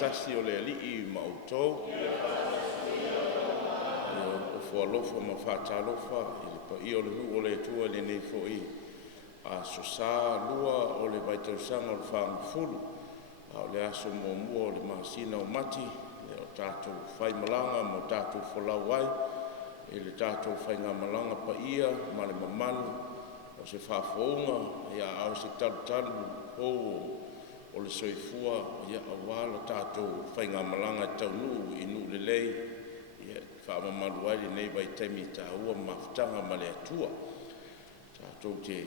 fatasi o le alii ma outou. O fualofa ma fatalofa i le paia o le nuu o le atua i lenei foʻi a sosā lua o le vaitausaga o le fagafulu a o le aso muamua o le masina o mati le o tatou faimalaga ma o tatou folau ai i le tatou faigamalaga paia ma le mamalu o se faafouga ia ao se talutalu ou o le soifua ia auā lo tatou faigamalaga e taunuu i nuu lelei ia faamamalu ai lenei vaitaimi tāua ma mafutaga ma le atua tatou te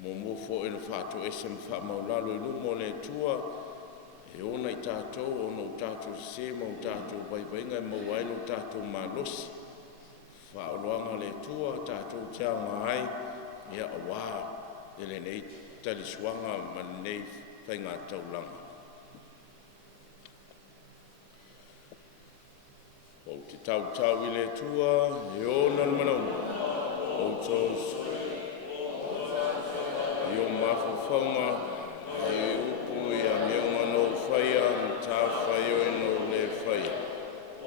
muamua foʻi na faatoʻese ma faamaulalo i luma o le atua e ona i tatou ona ou tatou sesē ma ou tatou vaivaiga e maua ai lou tatou malosi faaoloaga le atua tatou teaga ai ia auā e lenei talisuaga ma lenei faigatulaga ou te tautau i le atua e ona le manaua outou i o mafafauga e upu ia mea umano faia ma tawhai o ino le faia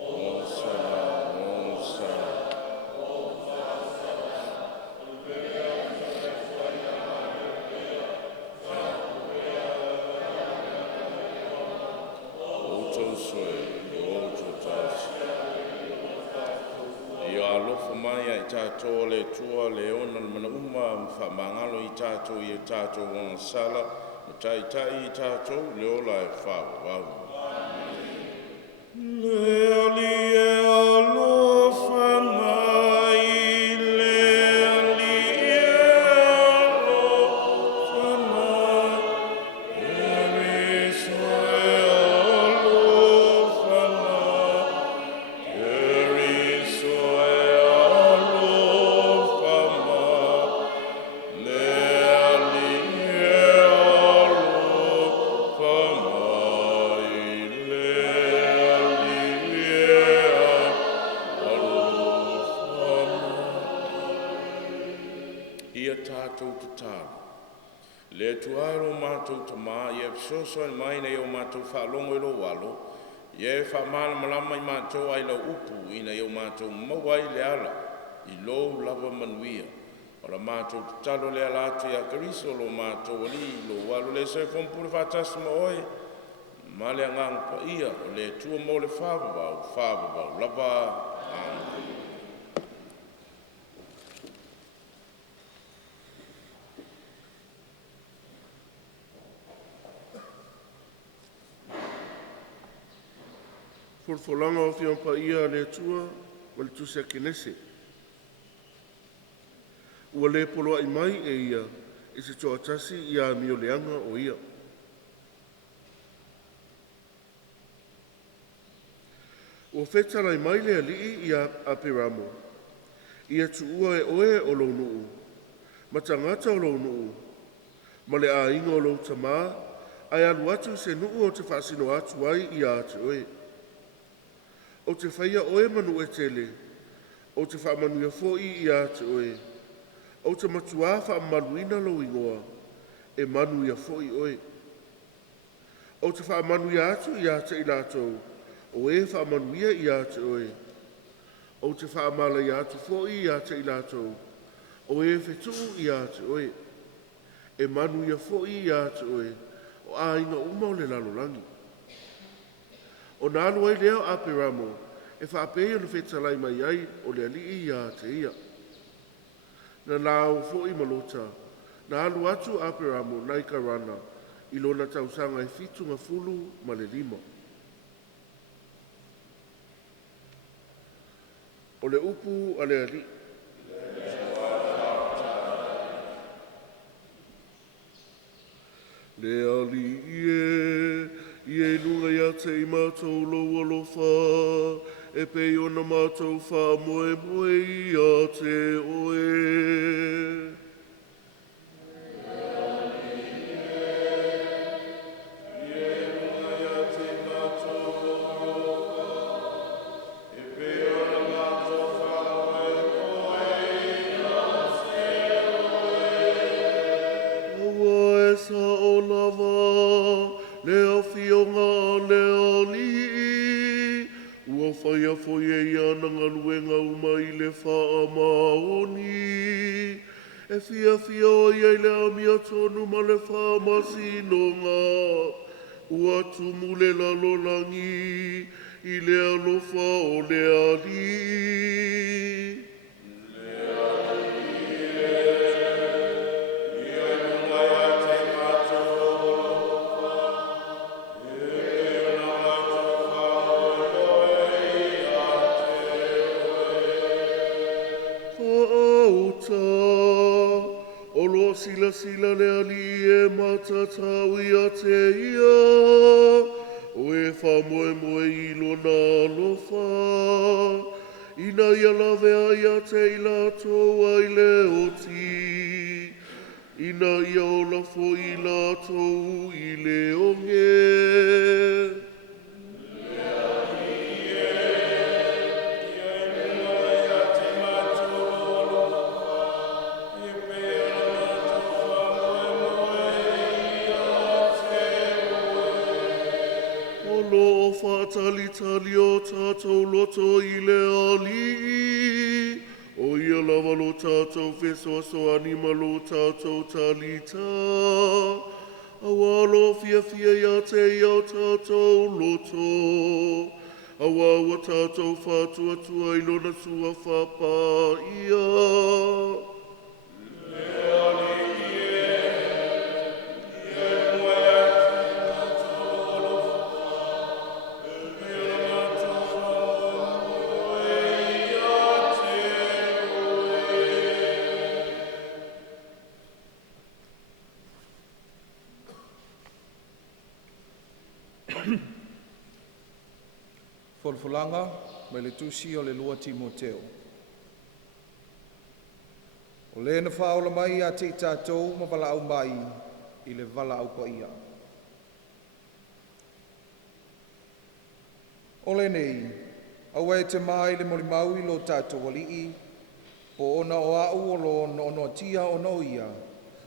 o sala o sala outou soe i outou tasi i o alofa mai ai tātou le tua le ona le mana uma ma whamangalo i tātou i tātou o sala ma tai i tātou le ola e whawau. Le ali e alofa mai, le ali e alofa mai, e riso e alofa mai, e riso e alofa mai, le ali e alofa mai, le ali e alofa mai. Ia tātou te tālu. Le tuaro mātou ta mā, ia fisoso ai mai nei o mātou whaalongo i lo walo, ia e whaamala malama i mātou ai lau upu i nei o mātou mawai le ala, i lo lava manuia. O la mātou te talo le ala atu ia kariso lo mātou ali, lo walo le se whampure whātasi ma oe, ma le angang pa ia, o le tua mo le whāwabau, lava āngu. Fulfulanga o fion pa ia le tua, ma le tusia kinese. Ua le polo ai mai e ia, e se toa tasi ia mio leanga o ia. Ua whetara mai le alii ia apiramo. Ia tuua e oe o lo nuu, ma tangata o lo nuu, ma le a ingo o lo tamā, ai alu atu se nuu o te whaasino atu ai ia atu oe. O te whaia oe manu e tele, o te whaamanuia fōi i ate oe, o te matua whaamanuina lo ingoa, e manuia fōi oe. O te whaamanuia atu i ate i lātou, o e whaamanuia i ate oe. O te whaamala i atu fōi i ate i lātou, o e whetu i ate oe. E manuia fōi i ate oe, o a inga uma o le lalolangi. O nā alu ai leo apiramo, e whaapea no whetalai mai ai o le alii ia te ia. Na nāo fōi malota, nā alu atu apiramo nai karana, i lona tausanga e fitu ma fulu ma le lima. O le upu a le alii. Le alii e nunga ia te i mātou loa lofa, e pei ona mātou wha moe moe i a te oe. Leo fionga leo whai e ia na ngaluenga uma i le wha maoni. E fia o ia i le amia tonu ma le wha masino ngā. Ua tumule lalo langi i le alofa o le ali. Sila le ali e matatau ia te ia. O e wha moe i lona alofa. Ina ia lawe ai a te ila tau ai le oti. Ina ia o lafo i la tau i le onge. Tali o tātou loto i le ali. O ia lava lo tātou whesoaso anima lo tātou talita. Awa lo fia ia te ia tātou loto. Awa tātou whātua i lona sua whapa ia. Folfolanga, mai le tusi o le lua Timoteo. O le na whaola mai a te tātou ma wala au mai i le wala au pa ia. O le nei, au e te mai le mori mau i lo tātou walii, po ona o au o lo ono tia o no ia,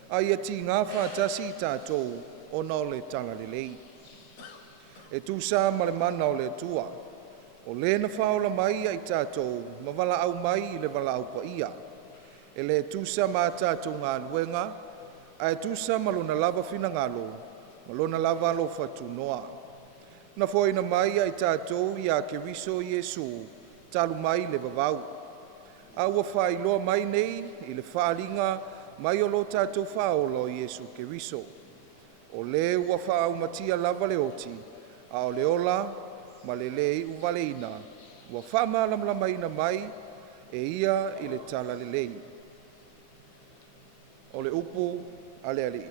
a ia ti ngā whātasi tātou ona o le tala le lei. E tūsa ma le mana o le tua, o le na whaola mai ai tātou, ma wala au mai i le wala au pa ia. E le tūsa ma tātou ngā luenga, a e tūsa ma lona lava fina ngalo, ma lona lava lo fatu noa. Na fwoi na mai ai tātou i a Keriso Iesu, talu mai le vavau. A ua whai loa mai nei i le whaalinga mai o lo tātou whaolo Iesu Keriso. O le ua whaau matia lava le oti, a o le ola, ma le lei u valeina, ua whama lamlamaina mai e ia i le tala le lei. O le upu, ale ali.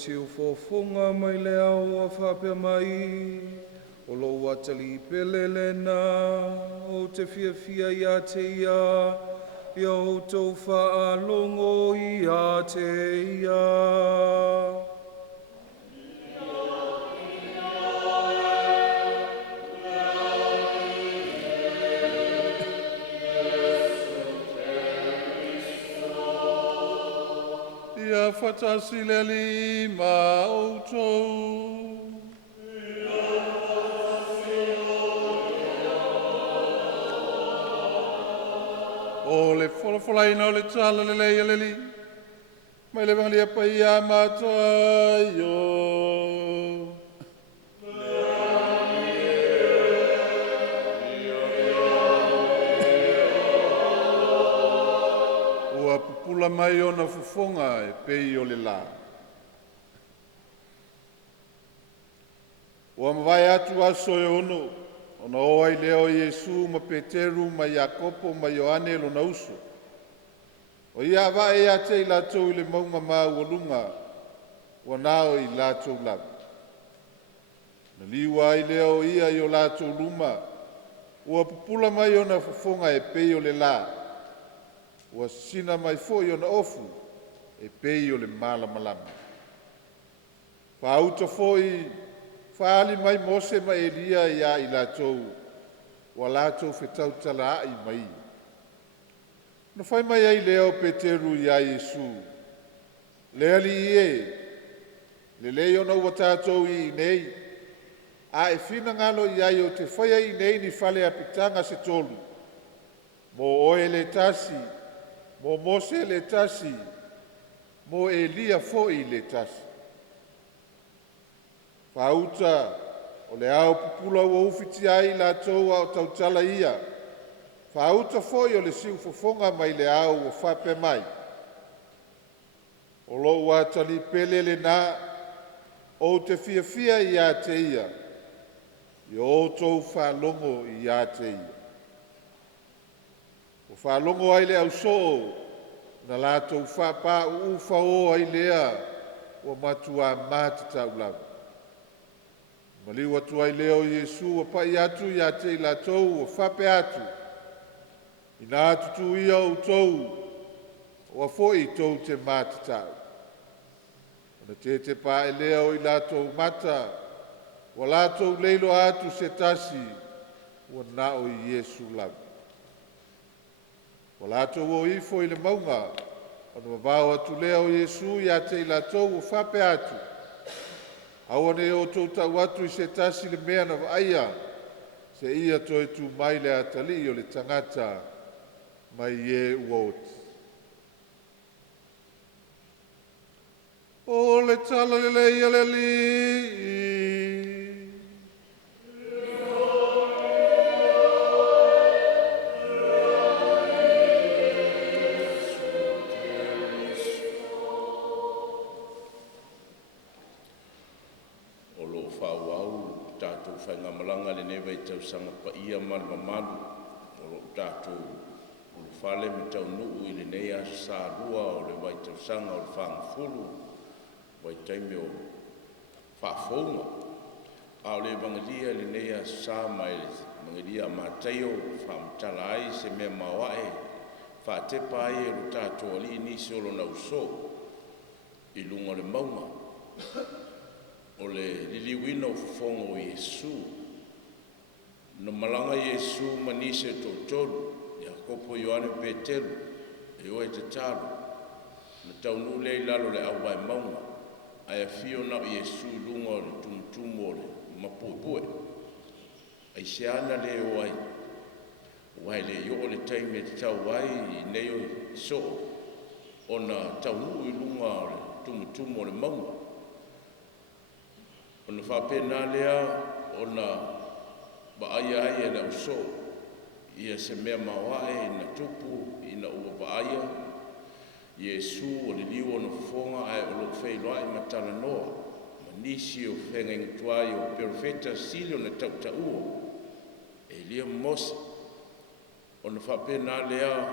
Si o fofonga mai le au a whapea mai, o lo watali pelelena, o te fia i a te ia, i o tau whaalongo i a te ia. Ia whatasi le lima outou. O le wholawhalaina o le tala le leia le li. Mai le vangalia pa ia mātai o. Pula mai o na fufonga e pei o le la. O amawai atu aso e ono, o na oa i leo Iesu ma Peteru ma Iakopo ma Ioane lo na uso. O ia awa e ate i latou i le maunga maa ualunga, o nao i latou labi. Na liwa i leo ia i o latou luma, o pupula mai o na fufonga e pei o le la. Ua sina mai foi ona ofu e pei o le malamalama. Whauta foi Whaali mai Mose ma Elia ia I lātou, wa lātou whetau tala ai mai. Na whai mai ai leo Peteru ia Yesu. Lea li ie, le leo na ua tātou I nei, a e whina ngalo ia I o te whaia I nei ni whale apitanga se tolu. Mo oe le tasi, mo Mose le tasi, mo Elia foi le tasi. Whauta, o le ao pupula ua ufiti ai la tau au tautala ia. Whauta foi o le siu fofonga mai le ao o whape mai. O lo ua tali pele le na, o te fia fia I a te ia. I o tau whalongo I a te ia. O whalongo ai le au soo, na la tau whapa ufa o ai lea, o matua matita ulamu. Maliu atu ai leo Yesu o pai atu I a te la tau o whape atu. Ina atu tu ia o tau, o a foi tau te matitau. Ona te pae leo I la tau mata, o la tau leilo atu se tasi, o nao I Yesu lau. O la tau o ifo I le maunga, ona mabao atu leo Yesu I a te la tau o whape atu. Awane o tau tau atu I se tasi le mea na vaia, se ia toi tu mai le atali o le tangata mai e uoti. O le tala le leia le li. Whainga malanga le newa I tau sanga pa ia malma malu. O lo tātou o le whale me tau nuu I le nea sa rua o le wai tau sanga o le whanga fulu. Wai taime o whaafonga. A o le vangalia le nea sa mai vangalia mātaio whaamtala ai se mea mawae. Whaatepa ai e lo tātou ali nisi o lo nau so. I lunga le maunga. O le liliwina o fongo o Yesu. No malanga Yesu manise totolu, Iakopo Ioane Petelu, e oe te talo. Na taunu le lalo le awai maunga, ai fio na Yesu lunga o le tumutumu o le mapuepue. Ai se ana le oai, wai le yo le taime te tau wai I neo so, o na taunu I lunga o le tumutumu o le maunga. O na whapena lea, o na baaya ai e na uso, ia se mea mawae, na tupu, I na ua baaya, Yesu o le liu o na fonga ai o lo whailoa I matala noa, ma nisi o whenga ingutuai o perfeta sili o na tautau Elia Mose, o na whapena lea,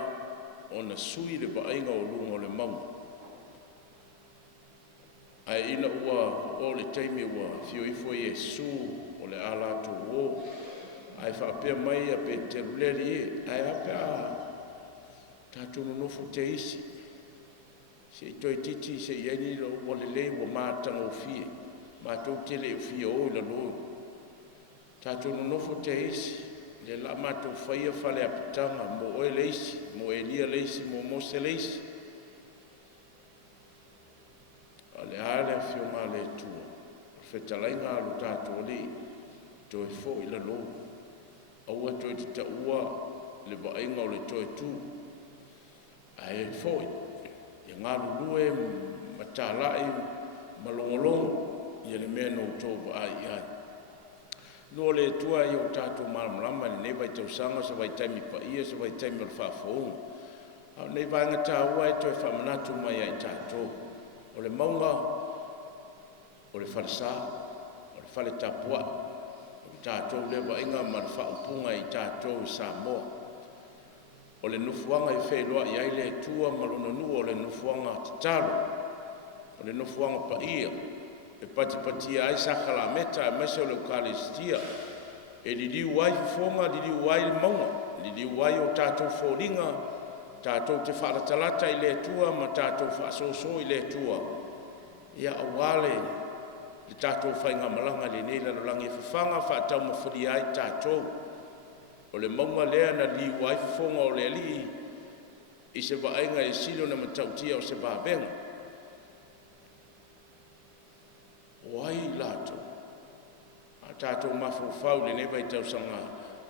o na sui le baainga o lunga o le maunga. Ai ina ua o le taimi ua fio ifo Yesu o le ala tu o ai whapea mai a pe te ruleri e ai ape a tātunu nofu te isi se I toi titi se I aini lo ua le lei ua mātanga o fie mātou te le o fie o ila loi tātunu nofu te isi le la mātou whaia whale apitanga mo oe leisi mo Elia leisi mo Mose leisi le ale fio ma le tua. Whetalai ngā alu tātou li, toi fo I la lo. Aua toi te ta ua, le vaenga o le toi tu. Ai fo I ngā lulue, matalai, malongolong, I le mea no tō wa ai ai. No le tua I o tātou malamalama, le nei vai tau sanga, sa vai taimi pa ia, sa vai taimi al whaafonga. Au nei vaenga tā ua e toi whamanatu mai ai tātou. O le maunga, o le whalesa, o le whale tapua, o le tātou lewa inga ma le whaupunga I tātou I Samoa. O le nufuanga I wheloa I aile tua malona nua o le nufuanga tatalo, o le nufuanga pa ia, e pati ai sakala meta e mese o le ukalistia, e liliu ai fonga, liliu ai le maunga, liliu ai o tātou fōringa, tātou te whaaratalata I le tua, ma tātou whaasoso I le tua. Ia awale, le tātou whainga malanga le nei lalo langi whawhanga whaatau mawhuri ai tātou. O le maunga lea na li wai whonga o le li i se vaenga e silo na matautia o se vābenga. Wai lātou. A tātou mawhawhau le nei vai tausanga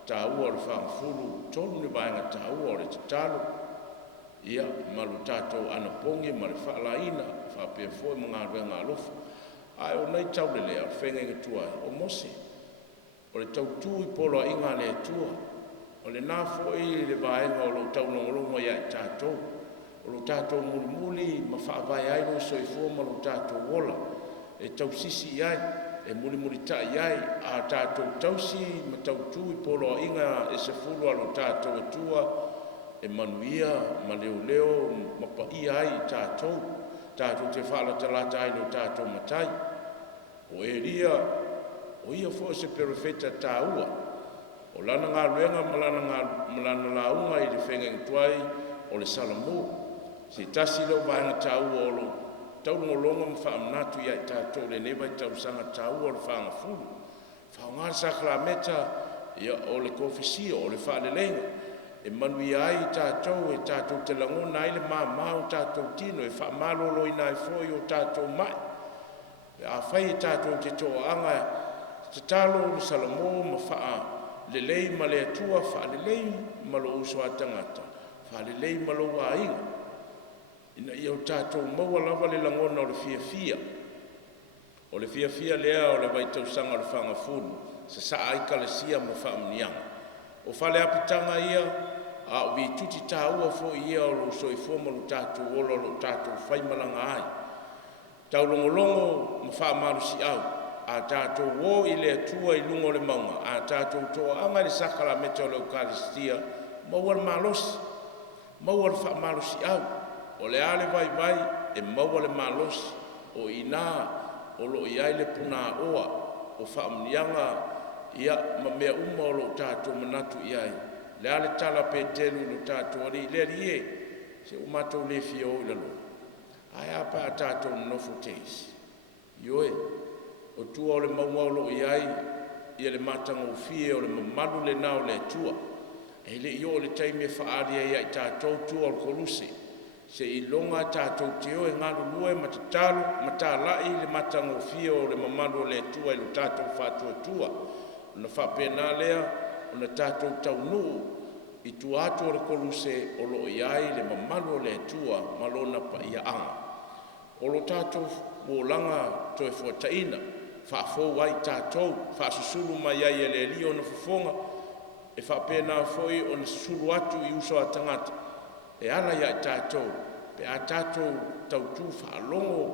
tāua o le whangfuru, tolu ne vaenga tāua o le tatalo. Ia, malu tātou ana pongi, ma le whaalaina, whapea foi mga ruenga alofa. Ai o nei tau le lea, whengenga tua o mose. O le tautu i polo a inga le tua. O le nāfo i le vaenga o lo tau nongolongo ia i tātou. O lo tātou muli muli, ma whaavai ai lo soifua ma lo tātou wola. E tau sisi iai, e muli muli ta iai, a tātou tausi, ma tautu i polo a inga e se fulu a lo tātou atua, e manuia, ma leo leo, ma pa ia ai tātou. Tātou te whaala talata ai no tātou matai. O e ria, o ia fo se perofeta tāua. O lana ngā luenga, malana launga i le whengeng tuai o le salamu. Se tasi leo vaenga tāua o lo taulongolonga mwhaamnatu ia i tātou le newa i tausanga tāua o le whaanga fulu. Whaongar sakrameta ia o le kofesio, o le whaalelenga. E manui ai tātou e tātou te langona ai le māmau tātou tino e whaamalolo i nai foi o tātou mai. E a whai e tātou te toanga te talo o salamo ma wha lelei ma le atua, wha lelei ma lo uso a tangata, wha lelei ma lo a inga. Ina i o tātou maua lava le langona o le fia fia. O le fia fia lea o le vaitau sanga le whanga fulu, sa sa aika le sia ma wha mnianga. O whale apitanga ia, a o vi tuti tāua fo ia o lo soifoma lo tātou olo lo tātou whaimalanga ai. Tau longolongo ma wha maru si au, a tātou o i le atua i lungo le maunga, a tātou toa anga le sakala meta o le Eukaristia, maua le malosi, maua le wha maru si au, o le ale vai vai e maua le malosi, o ina o lo i ai le puna oa, o wha mnianga ia ma mea uma o lo tātou manatu iai. Le ale tala pe telu lo tātou ari le rie, se umatou le fia o ilalo. Ai apa a tātou nofu teisi. Ioe, o tua o le maua o lo iai, ia le matanga o fie o le mamalu le nao le tua. E le io le taime whaaria ia i tātou tua o le koluse. Se i longa tātou te o e ngalu lue matatalo, matalai le matanga o fie o le mamalu o le tua i lo tātou whatua tua. Na whapena lea, o na tātou tau nuu, i tu atu o le koluse o lo iai le mamalu o le tua malona pa ia anga. O lo tātou mōlanga to e fuataina, whaafou ai tātou, whaasusulu mai ai e le li o na fufonga, e whapena foi o na susulu atu i uso a tangata. E ala ia tātou, pe a tātou tautu whaalongo,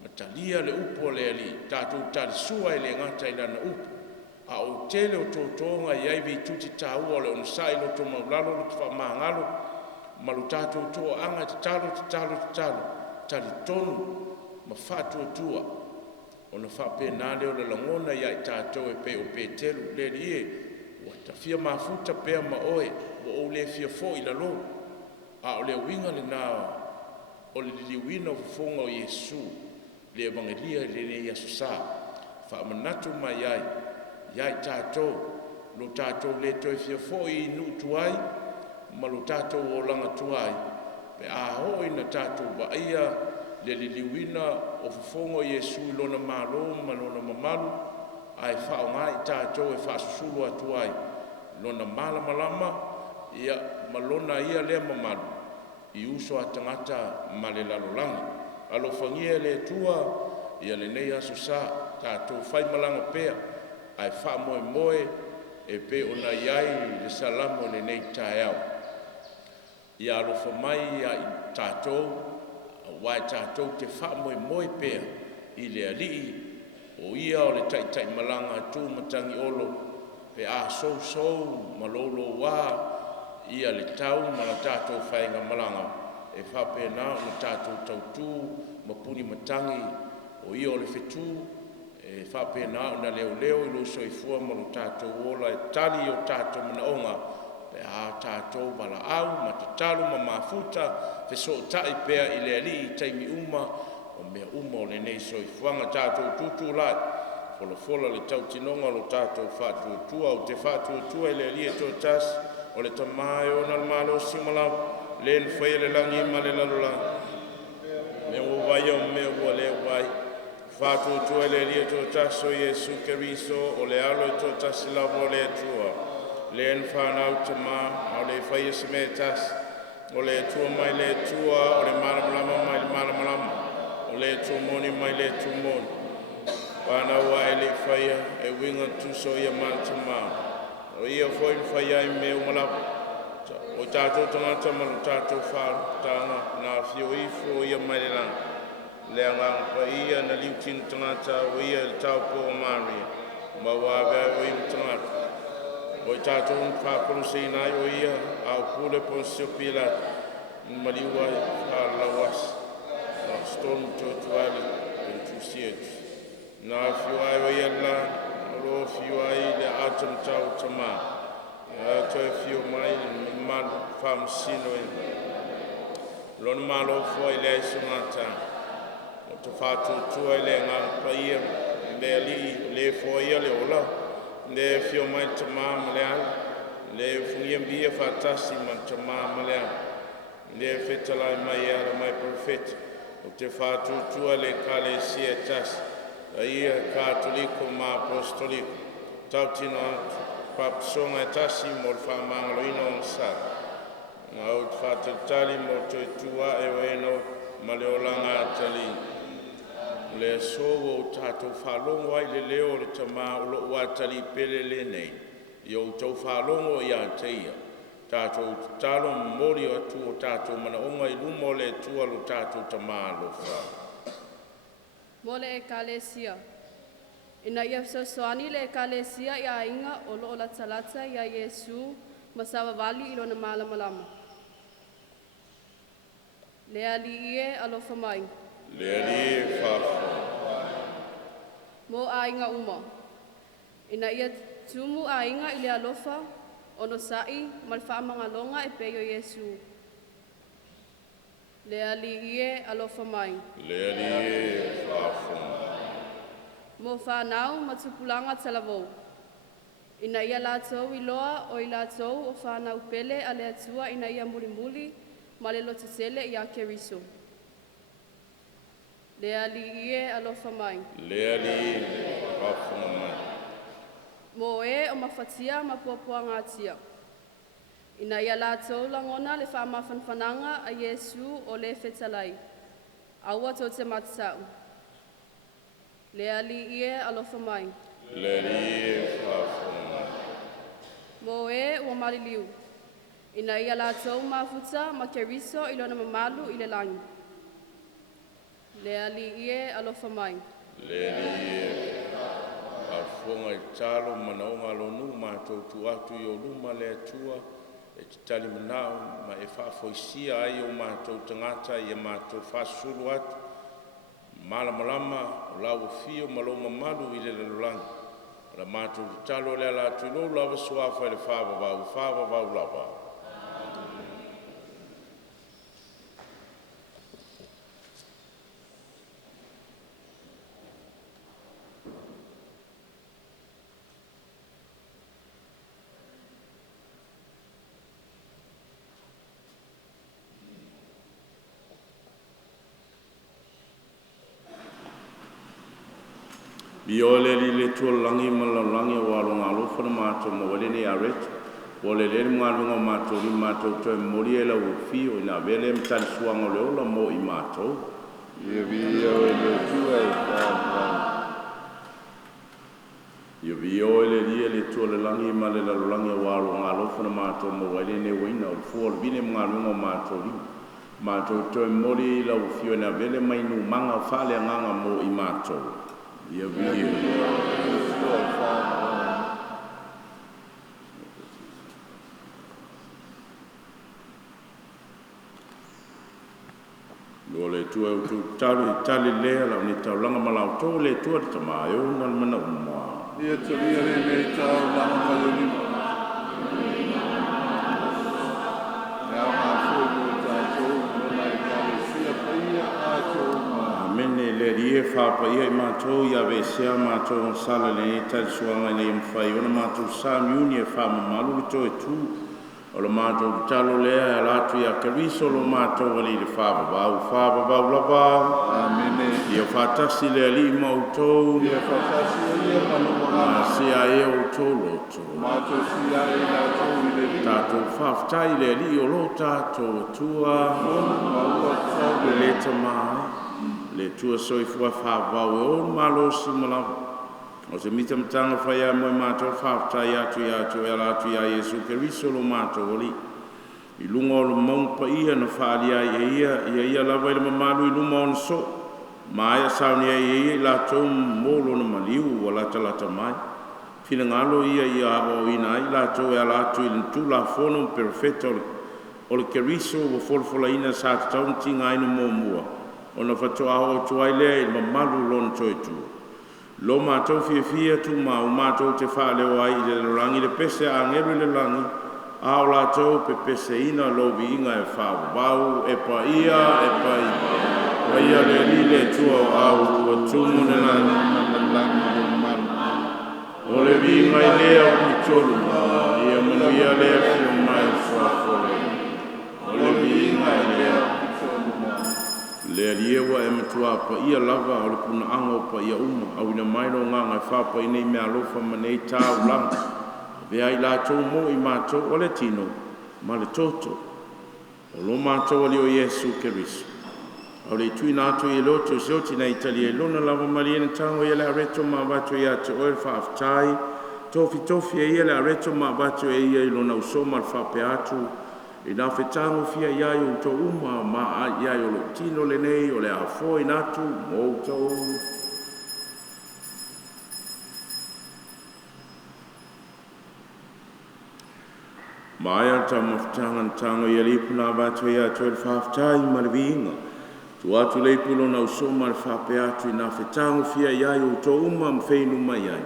matalia le upo le ali, tātou tali sua i le ngata i lana upo. A o tele o tōtonga i aivi tuti tāua le ono sai lo tō maulalo lo tō whamangalo, malu tātou tō anga te talo, tali tonu, ma whātua tua. O na whape nāle o le langona i ai tātou e pe o pe telu, le li e, wa ta fia mafuta pea ma oe, o le fia fo i la lo. A o le winga le nā, o le liwina o fonga o Yesu, le evangelia le ne Yesu sa, whaamanatu mai ai, iai tātou, lo tātou le toi fia fōi i nu tuai, ma lo tātou o langa tuai, pe a hoi na tātou ba ia, le liliwina o fufongo Yesu i lona malo, ma lona mamalu, ai whao ngai tātou e whaasusulu a tuai, lona malama, ia ma lona ia lea mamalu, i uso a tangata ma le lalolangi. Alo whangia le tua, ia le nei aso sa, tātou whai malanga pea, ai wha moe e pe ona iai le salamo le nei tae au. Ia alofa mai a i tātou, wai tātou te wha moe pea i le alii, o ia o le tai malanga tū matangi olo, pe a sou malolo wā, ia le tau ma la tātou whainga malanga, e wha pe nā o tātou tautū, mapuni matangi, o ia o le whetū, e whapena o na leo i lo soifua ma lo tātou ola e tali o tātou mana onga pe a tātou bala au ma te talo ma mafuta fe so tai pea i le ali i taimi uma o mea uma o le nei soifuanga tātou tutu lai. Fola le tautinonga lo tātou whātuatua o te whātuatua i le alia tō tas o le tamai o na malo simalau le nwhai le langi ma le lalula. Me o vai o me o le vai whātuatua i le alia tō tas o Iesu Keriso o le alo i tō tas i lau o le atua. Le whanau tamā o le whai esi me tas o le atua mai le atua o le malamalama mai le malamalama o le atua moni mai le atua moni. Pana wa ele faya e winga tu so ia matama o ia foi faya me umala o tato tangata ma tato fa tanga na fio I fo ia mai la le anga pa ia na liutin tangata o ia tau po mari ma wa ga o ia tangata o tato fa ko sina o ia au pule po se pila maliwa ala was stone to twali to see it. Na fiwai o iala, ro fiwai le atam tau tama. Toi fiu mai mal fam sino e. Lon malo foi le sumata. O te fatu tua le nga paia le ali le foi le ola. Le fiu mai tama maleal. Le funiem bia fatasi man tama maleal. Le fetalai mai ara mai profet. O te fatu tua le kale sietas. Ia katoliko ma apostoliko tautino papsonga tasi mo whamangaloino on sa na o whatatali mo toi tua e weno ma le olanga atali le sowo o tātou whalongo ai le leo le tama ulo watali pele le nei i o tau whalongo i a teia tātou talo mori o atu o tātou mana onga I lumo le tua lo tātou tama lo wha Mole ekalesia. Ina ia soani le ekalesia ia inga o lo la talata ia Yesu masawa vali ilo na malamalama. Le ali ie alofa mai. Le ali e fafa. Mo a inga uma. Ina ia tumu a inga ile alofa ono sai malfa mangalonga e peyo Yesu. Le ali ie alofa mai. Le ali e fafa. Mo whanau matupulanga talavou. Ina ia lātou I loa o I lātou o whanau pele a le atua ina ia mulimuli ma le lotasele I a Keriso. Le ali ie alofa mai. Le ali e fafa mai. Mo e o mawhatia ma puapua ngātia. Ina ia lātou langona le whamawhanwhananga a Yesu o le whetalai. Aua tō te matasau. Le ali ie alofa mai. Le ali e fafa mai. Mo e ua maliliu. Ina ia lātou mafuta ma Keriso I lona mamalu I le langi. Le ali ie alofa mai. Le ali e a fonga I talo manaonga lonu mātou tu atu I o luma le atua e te tali manao ma e whafoisia ai o mātou tangata I e mātou whasulu atu malamalama o lau fio maloma malu I le lalolanga la mātou talo le ala tu lo lava suafa le whava vau lava Biole li le tuolangi malalangi o alonga alofa na mātou ma wale ni aret. Wale le mga mātou li mātou toi mori e la ufi o ina vele mtali suanga le ola mo I mātou. Ia via o le tua e whāwhā. Ia biole li le tuolangi ma le lalolangi o alonga alofa na mātou ma wale ni wina o fua le vine mga lunga mātou li. Mātou toi mori la ufi o ina vele mainu manga whale anganga mo I mātou. Ia via. Lo le tua o tu tali lea la ni tau langa malau tō le tua te tamai o nan mana umoa. Ia talia le me tau langa maluni. Ia maa fōi mo tātou, nona I kare sia paia ātou maa. Amene le whapa ia I mātou ia ve sea mātou sala le tali suanga le mwhai ona mātou sa miuni e whama malu le to e tū o le mātou talo lea e latu ia kariso lo mātou wali le whapa vau lava Amene. ia whatasi le ali mautou Ia whakasi o ia manoa. ma sea e o tō loto Mātou sia e nā tau I le li. tātou whaftai le ali o lo tātou tua Maua tau le le tamai le tua soifua whawau e o malosi malawa o se mita matanga whai a moe mātou whaftai atu e ala atu ia Iesu Keriso lo mātou oli I lunga o le maumpa ia na whaali ai ia lawa I le mamalu I lunga o na so ma aia sauni ai la tau molo na maliu o lata mai fina ngalo ia o ina ai la tau e ala atu I le tula fono perfecto o le Keriso o folfola ina sa tau tinga ina mua ona fatoa o tuai le I mamalu lon toitu lo mātou fia tu ma o mātou te whaale o ai I le rangi le pese a ngeru le rangi a o lātou pe pese ina lo vi inga e whau e pa ia pa ia le li le tua au o tumu le rangi o le vi inga I lea o ki tolu ia manu ia lea fio mai whafole o le vi inga I lea le aliewa e matua pa ia lava o le puna anga o pa ia uma au ina maino nganga e whapa I nei mea lofa ma nei tāu langa vea I lātou mo I mātou o le tino ma le toto o lo mātou ali o Iesu Keriso au le tui nātou I loto se oti na Italia I lona lava mariena tango ia le areto ma watu ia te oe whaaftai tofi e ia le areto ma watu e ia I lona usoma le whape atu I nā whetango fia iai o tō uma ma iai o lo tino le nei o le a fōi natu mō tō. Ma aia ta mawhetanga tango ia lipu nā wātu ia tō le whaftai ma le viinga. Tu atu leipu lo na usoma le whape atu I nā whetango fia iai o tō uma mwheinu mai iai.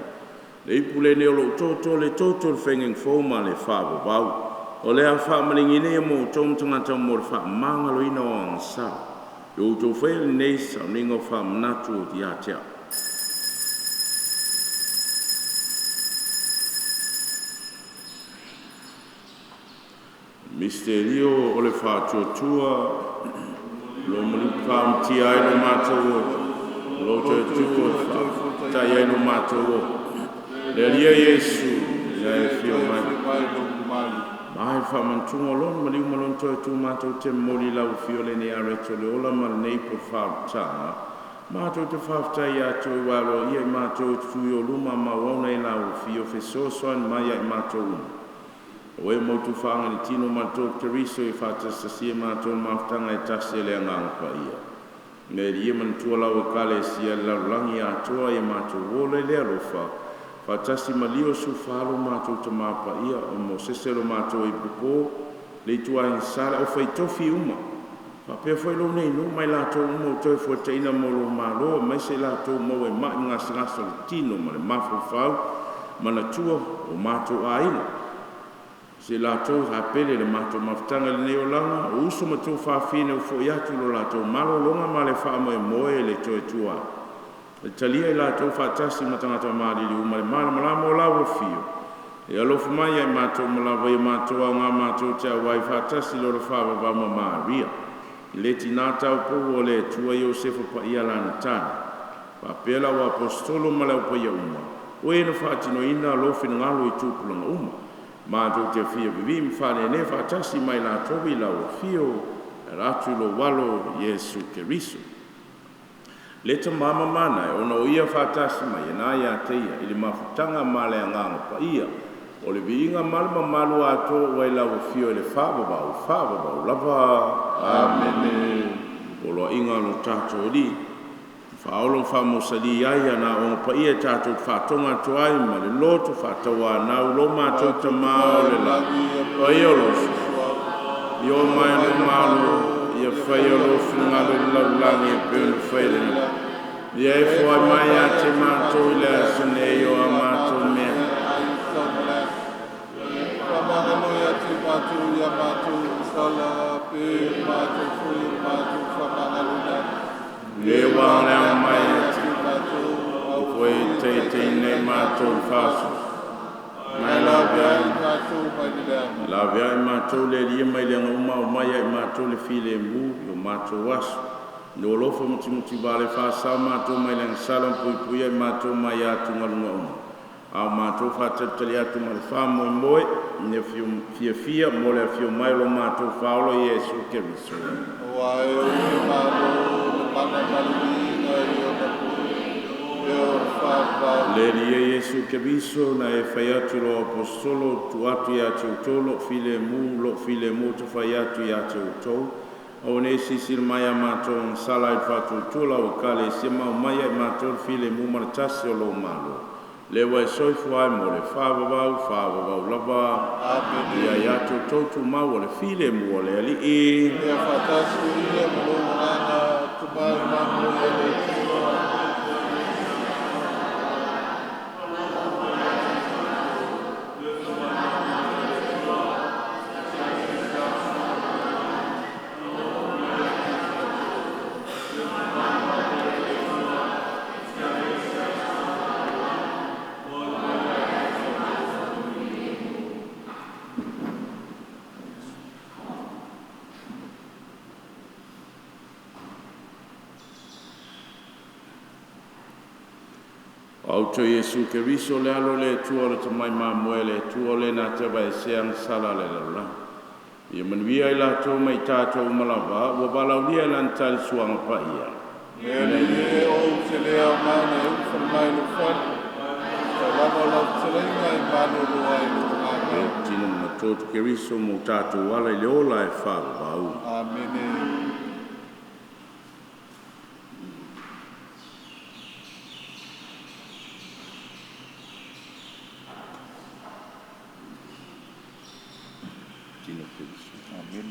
Leipu le ne o lo tōtō le tōtō le whengeng fōma le whāwa wau. O lea whaamaringi nei mo tōm tangata mo le whaamangalo ina o angsa. Yo tō whaile nei sa ningo whaamanatu o di atea. Misterio o le whaatuatua, lo muli whaamti ai no mātou o, lo te tua whaatai ai no mātou o. Le alia Iesu, ia e whio mai. Mai whamantunga lon, maliu malon toi tu mātou te mori lau fio le ne areto le ola ma nei po whautanga. Mātou te whautai ato I walo ia I mātou tui o luma ma wauna I lau fio whesosoan mai I mātou uma. O e mautu whaanga ni tino mātou Keriso I whaatasasia mātou maftanga e tase le angangpa ia. Me ria mantua lau e kale sia lau langi atoa I mātou wole le alofa. Fatasi malio su falo mātou ta mapa ia o mo seselo mātou I pupo le tua insala o fai tofi uma. Papea fai lo nei no mai lātou uma o toi fua teina mo lo malo mai se lātou mo e mai ngasa le tino ma le mafo fau ma na tua o mātou a ina. Se lātou hapele le mātou maftanga le neo langa o uso mātou whawhine o fo iatu lo lātou malo longa ma le whaamo e moe le toi tua. Le talia I lātou whaatasi matangata maari li umare mana malama o lawa fio. E alofu mai ai mātou malawa I mātou au ngā mātou te awai whaatasi lora whawa wama maaria. Le tinatau po o le tua Iosefo pa ia lana tani. Papela o apostolo malau pa ia uma. O e na whaatino ina alofi ngalo I tūpulanga uma. Mātou te fia vivim whane ne whaatasi mai lātou I lawa fio. E ratu lo walo Iesu Keriso. Leta mama mana e ona o ia whatasi mai e nā ia teia I le mawhutanga ma le anganga pa ia. O le viinga malma malu ato wai lau fio le whawabau lava. Amen. O loa inga no tātou li. Whaolo whamosali ai ana o pa ia tātou whatonga to ai ma le loto whatawa nau lo mātou ta mao le la. O ia losu. Io mai no malu. Ia whai o lofu ngalo laulangi e pēnu whaile ni. Ia e whai mai a te mātou I le asane I o a mātou mea. Whamangano ia te mātou ia mātou sala pē mātou fui mātou whamangano ia. Le wāne a mai a fasu. Mai la vea i mātou mai le leanga. La vea i mātou le lia mai le ngauma o mai i mātou le file mbu, yo mātou asu. Le olofa muti vale whasau mātou mai le ngasala mpui i mātou mai atu ngalunga uma. Au mātou whatatali atu mai whamoe moe, ne fia mo le fio mai lo mātou whaolo Iesu Keriso. Wa e o i mālo le mana malini ai o na Le lia Iesu Keriso na e whai atu lo apostolo tu atu i atu tolo file mu tu whai atu i atu tolo. O ne sisir mai a mātou sala i whatu tula o kale sema o mai a mātou file mu maratasi o lo malo. Le wai soifu ai mo le whāwawau lava. Ia i atu tautu mau o le file mu o le ali i. Ia whatasu ia mo lo ngana tumai mamu ia le Auto Iesu Keriso le alo le tua le tamai mamue le tua le na te vai seang sala le la. Ia manuia i la tau mai tātou malava, wa balaulia lan tali suanga pa ia. Mele ie o te lea mana e ufa mai lo whani. Ka wama lau te lenga i mano lo ai lo ame. Tino matotu Keriso mo tātou wala i le ola e whāwau. Amene. Tino Keriso. Amen.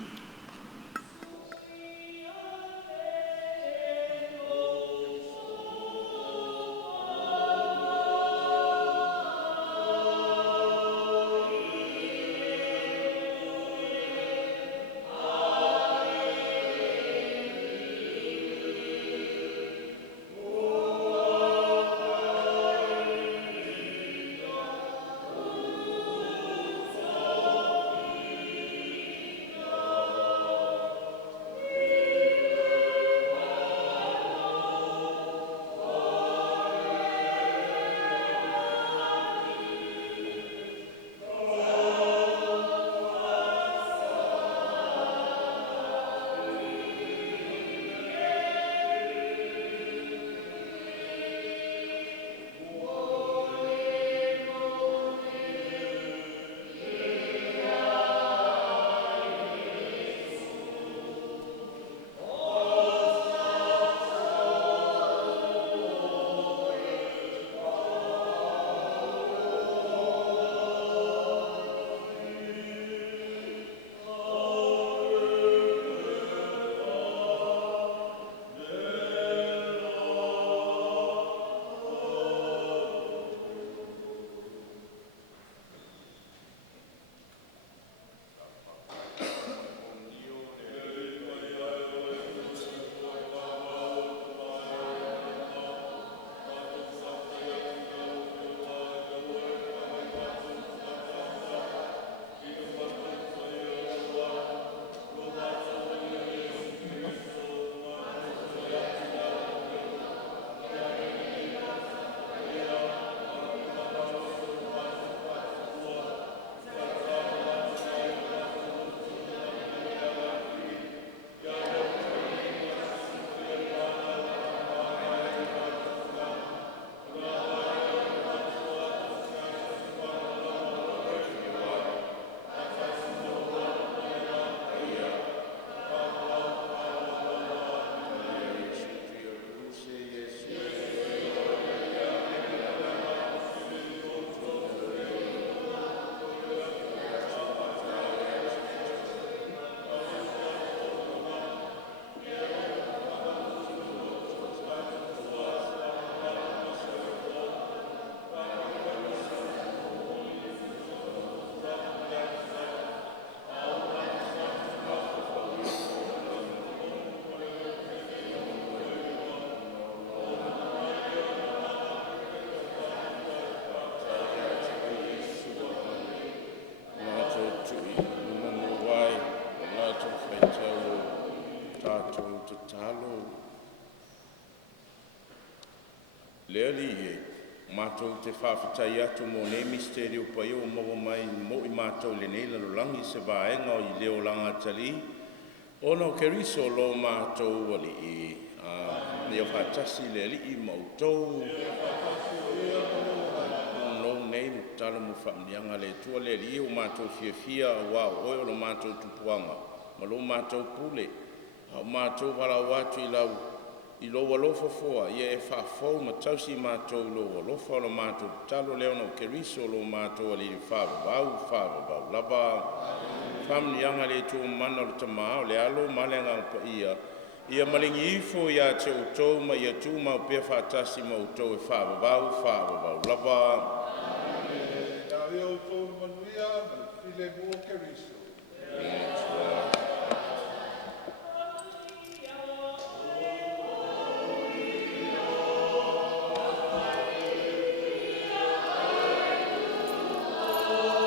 lea li e mātou te whawhitai atu mō ne misteri o pai o mawa mai mo I mātou le nei lalolangi se vaenga o I leo langa tali. Ono ke riso lo mātou wali e leo whatasi le li I mautou. No nei tala mo whamnianga le tua le li o mātou fia wa o lo mātou tupuanga. Ma lo mātou pule. O mātou wala watu I lau I lo walofa foa, ia e whafau ma tausi mātou lo walofa lo mātou talo leo no ke riso lo mātou ali whawabau, laba whamni anga le tō mana o tamao, le alo malenga pa ia malingi ifo ia te o tō ma ia tū ma o pia whatasi ma o tō e whawabau, laba Ia o tō manuia, ma pile mo ke riso. Oh